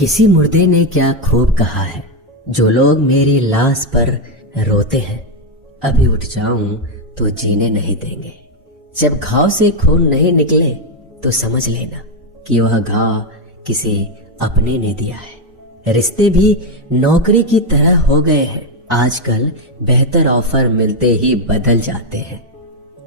किसी मुर्दे ने क्या खूब कहा है, जो लोग मेरी लाश पर रोते हैं, अभी उठ जाऊं तो जीने नहीं देंगे। जब घाव से खून नहीं निकले तो समझ लेना कि वह घाव किसी अपने ने दिया है। रिश्ते भी नौकरी की तरह हो गए हैं, आजकल बेहतर ऑफर मिलते ही बदल जाते हैं।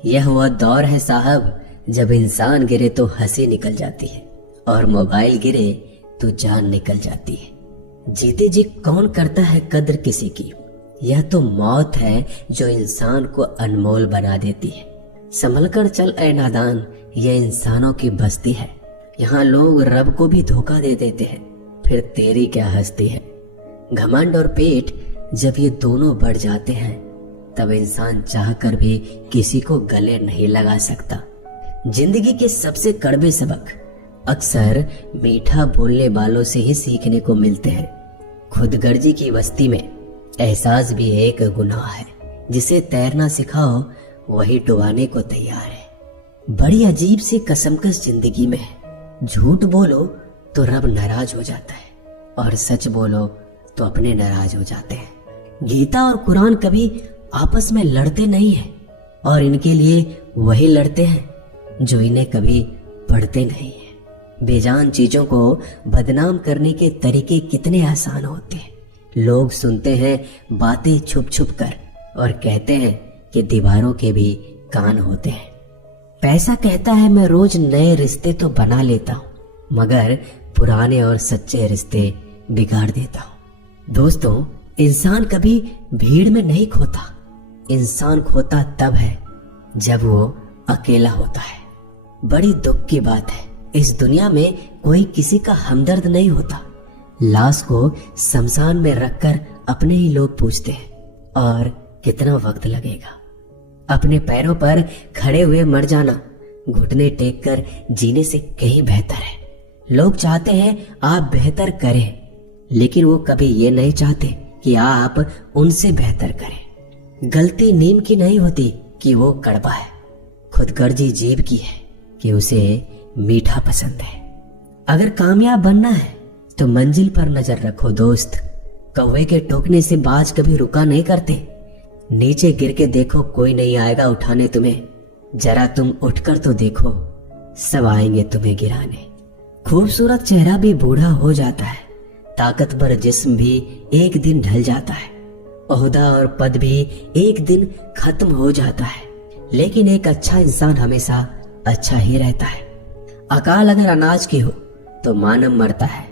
यह वह दौर है साहब, जब इंसान गिरे तो हंसी निकल जाती है और मोबाइल गिरे तो जान निकल जाती है। जीते जी कौन करता है कद्र किसी की, यह तो मौत है जो इंसान को अनमोल बना देती है। संभल कर चल ऐ नादान, यह इंसानों की बस्ती है। यहाँ लोग रब को भी धोखा दे देते हैं, फिर तेरी क्या हस्ती है। घमंड और पेट जब ये दोनों बढ़ जाते हैं, तब इंसान चाहकर भी किसी को गले नहीं लगा सकता। जिंदगी के सबसे कड़वे सबक अक्सर मीठा बोलने वालों से ही सीखने को मिलते हैं। खुदगर्जी की बस्ती में एहसास भी एक गुनाह है, जिसे तैरना सिखाओ वही डुबाने को तैयार है। बड़ी अजीब सी कसमकस जिंदगी में है। झूठ बोलो तो रब नाराज हो जाता है और सच बोलो तो अपने नाराज हो जाते हैं। गीता और कुरान कभी आपस में लड़ते नहीं हैं, और इनके लिए वही लड़ते हैं जो इन्हें कभी पढ़ते नहीं हैं। बेजान चीजों को बदनाम करने के तरीके कितने आसान होते हैं। लोग सुनते हैं बातें छुप छुप कर और कहते हैं कि दीवारों के भी कान होते हैं। पैसा कहता है मैं रोज नए रिश्ते तो बना लेता हूँ, मगर पुराने और सच्चे रिश्ते बिगाड़ देता हूँ। दोस्तों, इंसान कभी भीड़ में नहीं खोता। इंसान खोता तब है जब वो अकेला होता है। बड़ी दुख की बात है, इस दुनिया में कोई किसी का हमदर्द नहीं होता। लाश को शमशान में रखकर अपने ही लोग पूछते हैं, और कितना वक्त लगेगा। अपने पैरों पर खड़े हुए मर जाना घुटने टेक कर जीने से कहीं बेहतर है। लोग चाहते हैं आप बेहतर करें, लेकिन वो कभी ये नहीं चाहते कि आप उनसे बेहतर करें। गलती नीम की नहीं होती कि वो कड़वा है, खुदगर्जी जीभ की है कि उसे मीठा पसंद है। अगर कामयाब बनना है तो मंजिल पर नजर रखो दोस्त। कौवे के टोकने से बाज कभी रुका नहीं करते। नीचे गिर के देखो, कोई नहीं आएगा उठाने तुम्हें। जरा तुम उठकर तो देखो, सब आएंगे तुम्हें गिराने। खूबसूरत चेहरा भी बूढ़ा हो जाता है, ताकतवर जिस्म भी एक दिन ढल जाता है, ओहदा और पद भी एक दिन खत्म हो जाता है, लेकिन एक अच्छा इंसान हमेशा अच्छा ही रहता है। अकाल अगर अनाज की हो तो मानव मरता है,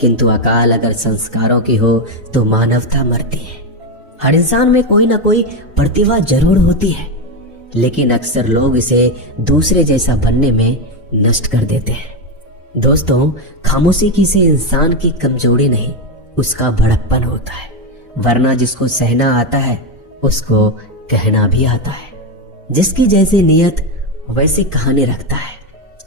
किंतु अकाल अगर संस्कारों की हो तो मानवता मरती है। हर इंसान में कोई ना कोई प्रतिभा जरूर होती है, लेकिन अक्सर लोग इसे दूसरे जैसा बनने में नष्ट कर देते हैं। दोस्तों, खामोशी की से इंसान की कमजोरी नहीं, उसका बड़प्पन होता है। वरना जिसको सहना आता है उसको कहना भी आता है। जिसकी जैसी नियत वैसी कहानी रखता है।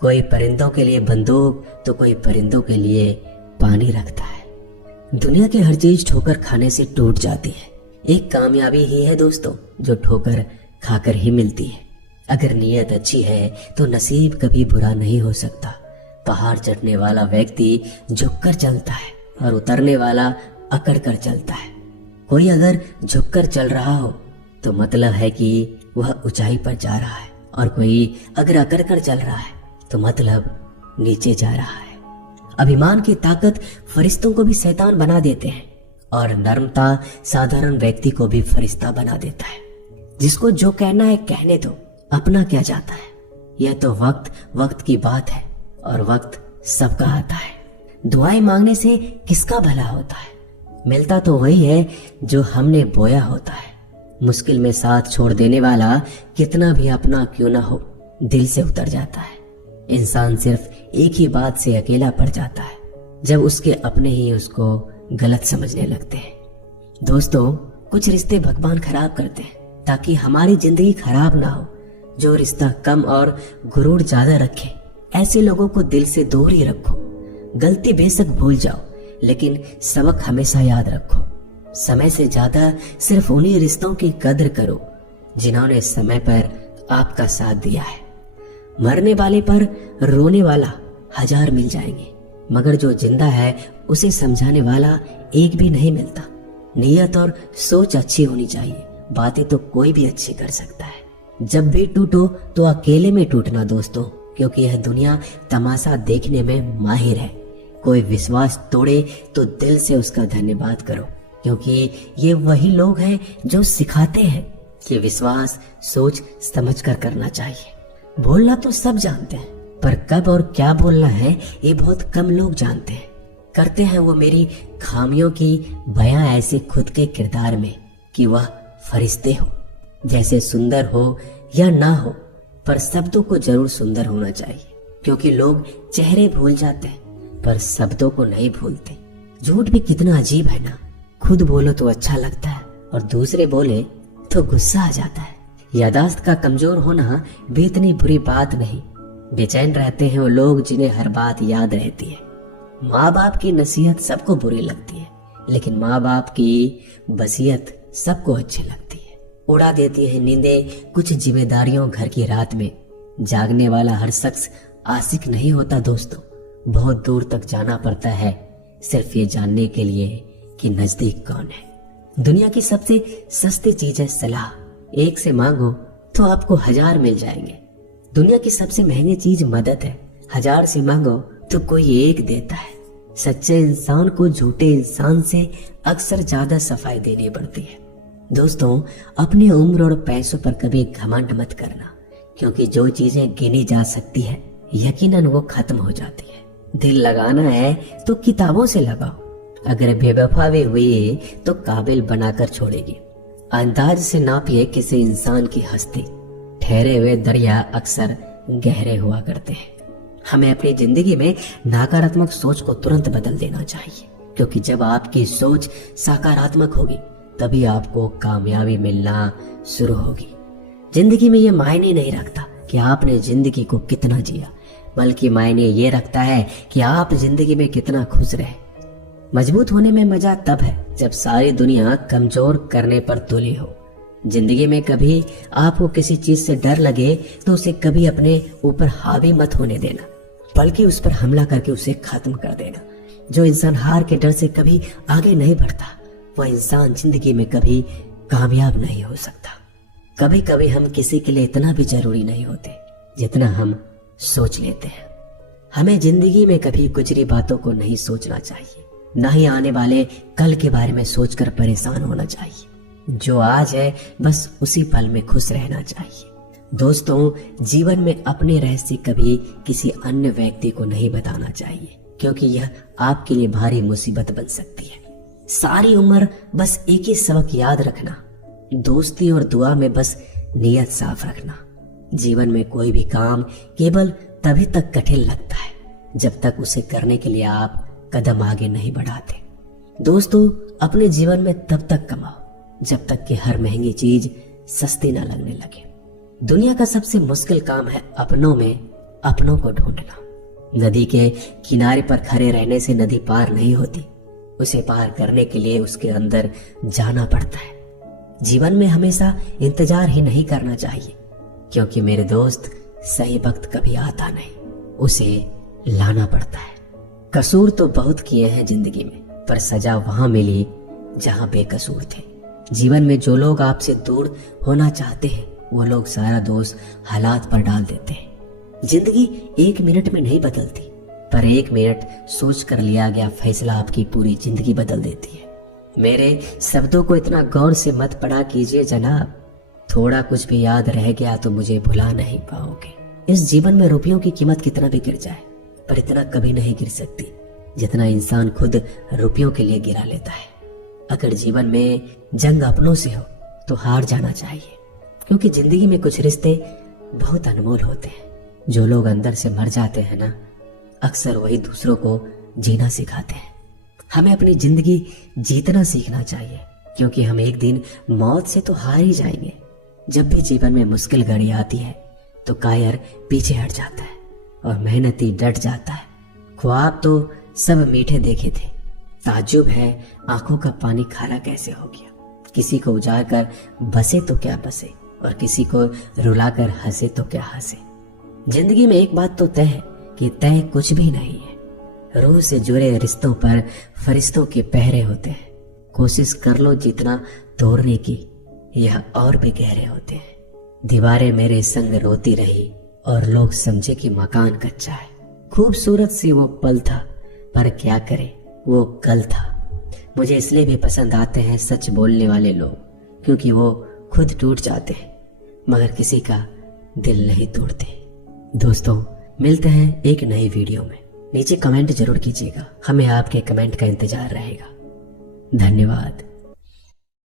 कोई परिंदों के लिए बंदूक तो कोई परिंदों के लिए पानी रखता है। दुनिया की हर चीज ठोकर खाने से टूट जाती है। एक कामयाबी ही है दोस्तों, जो ठोकर खाकर ही मिलती है। अगर नीयत अच्छी है तो नसीब कभी बुरा नहीं हो सकता। पहाड़ चढ़ने वाला व्यक्ति झुककर चलता है और उतरने वाला अकड़ कर चलता है। कोई अगर झुककर चल रहा हो तो मतलब है कि वह ऊंचाई पर जा रहा है, और कोई अगर अकड़ कर चल रहा है तो मतलब नीचे जा रहा है। अभिमान की ताकत फरिश्तों को भी शैतान बना देते हैं, और नर्मता साधारण व्यक्ति को भी फरिश्ता बना देता है। जिसको जो कहना है कहने दो, अपना क्या जाता है। यह तो वक्त की बात है, और वक्त सबका आता है। दुआएं मांगने से किसका भला होता है, मिलता तो वही है जो हमने बोया होता है। मुश्किल में साथ छोड़ देने वाला कितना भी अपना क्यों ना हो, दिल से उतर जाता है। इंसान सिर्फ एक ही बात से अकेला पड़ जाता है, जब उसके अपने ही उसको गलत समझने लगते हैं। दोस्तों, कुछ रिश्ते भगवान खराब करते हैं ताकि हमारी जिंदगी खराब ना हो। जो रिश्ता कम और गुरूर ज्यादा रखे, ऐसे लोगों को दिल से दूर ही रखो। गलती बेशक भूल जाओ, लेकिन सबक हमेशा याद रखो। समय से ज्यादा सिर्फ उन्हीं रिश्तों की कदर करो जिन्होंने समय पर आपका साथ दिया है। मरने वाले पर रोने वाला 1000 मिल जाएंगे, मगर जो जिंदा है उसे समझाने वाला एक भी नहीं मिलता। नीयत और सोच अच्छी होनी चाहिए, बातें तो कोई भी अच्छी कर सकता है। जब भी टूटो तो अकेले में टूटना दोस्तों, क्योंकि यह दुनिया तमाशा देखने में माहिर है। कोई विश्वास तोड़े तो दिल से उसका धन्यवाद करो, क्योंकि ये वही लोग हैं जो सिखाते हैं कि विश्वास सोच समझ कर करना चाहिए। बोलना तो सब जानते हैं, पर कब और क्या बोलना है ये बहुत कम लोग जानते हैं। करते हैं वो मेरी खामियों की बयां ऐसे खुद के किरदार में कि वह फरिश्ते हो, जैसे सुंदर हो या ना हो, पर शब्दों को जरूर सुंदर होना चाहिए, क्योंकि लोग चेहरे भूल जाते हैं पर शब्दों को नहीं भूलते। झूठ भी कितना अजीब है ना, खुद बोलो तो अच्छा लगता है और दूसरे बोले तो गुस्सा आ जाता है। यादाश्त का कमजोर होना भी इतनी बुरी बात नहीं। बेचैन रहते हैं वो लोग जिन्हें हर बात याद रहती है। माँ बाप की नसीहत सबको बुरी लगती है, लेकिन माँ बाप की वसीयत सबको अच्छी लगती है। उड़ा देती है नींदें कुछ जिम्मेदारियों घर की रात में। जागने वाला हर शख्स आशिक नहीं होता दोस्तों, बहुत दूर तक जाना पड़ता है सिर्फ ये जानने के लिए कि नजदीक कौन है। दुनिया की सबसे सस्ती चीज है सलाह। एक से मांगो तो आपको 1000 मिल जाएंगे। दुनिया की सबसे महंगी चीज मदद है। 1000 से मांगो तो कोई एक देता है। सच्चे इंसान को झूठे इंसान से अक्सर ज्यादा सफाई देनी पड़ती है। दोस्तों, अपनी उम्र और पैसों पर कभी घमंड मत करना, क्योंकि जो चीजें गिनी जा सकती है यकीनन वो खत्म हो जाती है। दिल लगाना है तो किताबों से लगाओ, अगर बेवफा भी हुई तो काबिल बनाकर छोड़ेगी। अंदाज से नापिए किसी इंसान की हस्ती। ठहरे हुए दरिया अक्सर गहरे हुआ करते हैं। हमें अपनी जिंदगी में नकारात्मक सोच को तुरंत बदल देना चाहिए, क्योंकि जब आपकी सोच सकारात्मक होगी तभी आपको कामयाबी मिलना शुरू होगी। जिंदगी में ये मायने नहीं रखता कि आपने जिंदगी को कितना जिया, बल्कि मायने ये रखता है कि आप जिंदगी में कितना खुश रहे। मजबूत होने में मजा तब है जब सारी दुनिया कमजोर करने पर तुली हो। जिंदगी में कभी आपको किसी चीज से डर लगे तो उसे कभी अपने ऊपर हावी मत होने देना, बल्कि उस पर हमला करके उसे खत्म कर देना। जो इंसान हार के डर से कभी आगे नहीं बढ़ता, वह इंसान जिंदगी में कभी कामयाब नहीं हो सकता। कभी कभी हम किसी के लिए इतना भी जरूरी नहीं होते जितना हम सोच लेते हैं। हमें जिंदगी में कभी गुजरी बातों को नहीं सोचना चाहिए, न ही आने वाले कल के बारे में सोचकर परेशान होना चाहिए। जो आज है बस उसी पल में खुश रहना चाहिए। दोस्तों, जीवन में अपने रहस्य कभी किसी अन्य व्यक्ति को नहीं बताना चाहिए, क्योंकि यह आपके लिए भारी मुसीबत बन सकती है। सारी उम्र बस एक ही सबक याद रखना, दोस्ती और दुआ में बस नियत साफ रखना। जीवन में कोई भी काम केवल तभी तक कठिन लगता है जब तक उसे करने के लिए आप कदम आगे नहीं बढ़ाते। दोस्तों, अपने जीवन में तब तक कमाओ जब तक कि हर महंगी चीज सस्ती ना लगने लगे। दुनिया का सबसे मुश्किल काम है अपनों में अपनों को ढूंढना। नदी के किनारे पर खड़े रहने से नदी पार नहीं होती, उसे पार करने के लिए उसके अंदर जाना पड़ता है। जीवन में हमेशा इंतजार ही नहीं करना चाहिए, क्योंकि मेरे दोस्त सही वक्त कभी आता नहीं, उसे लाना पड़ता है। कसूर तो बहुत किए हैं जिंदगी में, पर सजा वहां मिली जहां बेकसूर थे। जीवन में जो लोग आपसे दूर होना चाहते हैं वो लोग सारा दोष हालात पर डाल देते हैं। जिंदगी 1 मिनट में नहीं बदलती, पर 1 मिनट सोच कर लिया गया फैसला आपकी पूरी जिंदगी बदल देती है। मेरे शब्दों को इतना गौर से मत पढ़ा कीजिए जनाब, थोड़ा कुछ भी याद रह गया तो मुझे भुला नहीं पाओगे। इस जीवन में रुपयों की कीमत कितना भी गिर जाए, पर इतना कभी नहीं गिर सकती जितना इंसान खुद रुपयों के लिए गिरा लेता है। अगर जीवन में जंग अपनों से हो तो हार जाना चाहिए, क्योंकि जिंदगी में कुछ रिश्ते बहुत अनमोल होते हैं। जो लोग अंदर से मर जाते हैं ना, अक्सर वही दूसरों को जीना सिखाते हैं। हमें अपनी जिंदगी जीतना सीखना चाहिए, क्योंकि हम एक दिन मौत से तो हार ही जाएंगे। जब भी जीवन में मुश्किल घड़ी आती है तो कायर पीछे हट जाता है और मेहनती डट जाता है। ख्वाब तो सब मीठे देखे थे, ताज्जुब है आंखों का पानी खारा कैसे हो गया। किसी को उजाड़ कर बसे तो क्या बसे, और किसी को रुलाकर हंसे तो क्या हंसे। जिंदगी में एक बात तो तय है कि तय कुछ भी नहीं है। रूह से जुड़े रिश्तों पर फरिश्तों के पहरे होते हैं। कोशिश कर लो जितना तोड़ने की, यह और भी गहरे होते हैं। दीवारें मेरे संग रोती रही और लोग समझे कि मकान कच्चा है। खूबसूरत सी वो पल था, पर क्या करे वो कल था। मुझे इसलिए भी पसंद आते हैं सच बोलने वाले लोग, क्योंकि वो खुद टूट जाते हैं मगर किसी का दिल नहीं तोड़ते। दोस्तों, मिलते हैं एक नई वीडियो में। नीचे कमेंट जरूर कीजिएगा, हमें आपके कमेंट का इंतजार रहेगा। धन्यवाद।